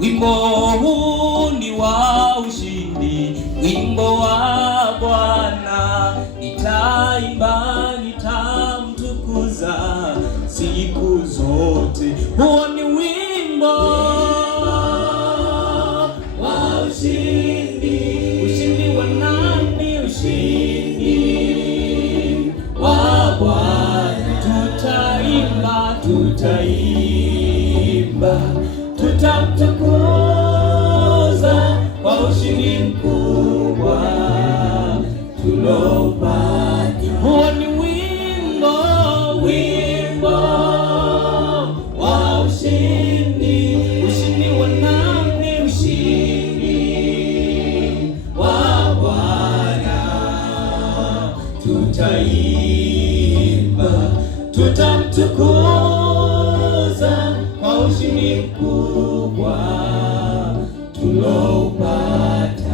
Wimbo huu ni wa ushindi, wimbo wa Bwana. Nitaimba, nitamtukuza siku zote. Huo ni wimbo wa ushindi. Ushindi wa nani? Ushindi wa Bwana. Tutaimba, tutaimba, tutamtukuza kwa ushindi mkubwa tuloupata. Huo ni wimbo, wimbo wa ushindi. Ushindi wa nani? Ushindi wa Bwana. Tutaimba, tutamtukuza kwa ushindi mkubwa tuloupata.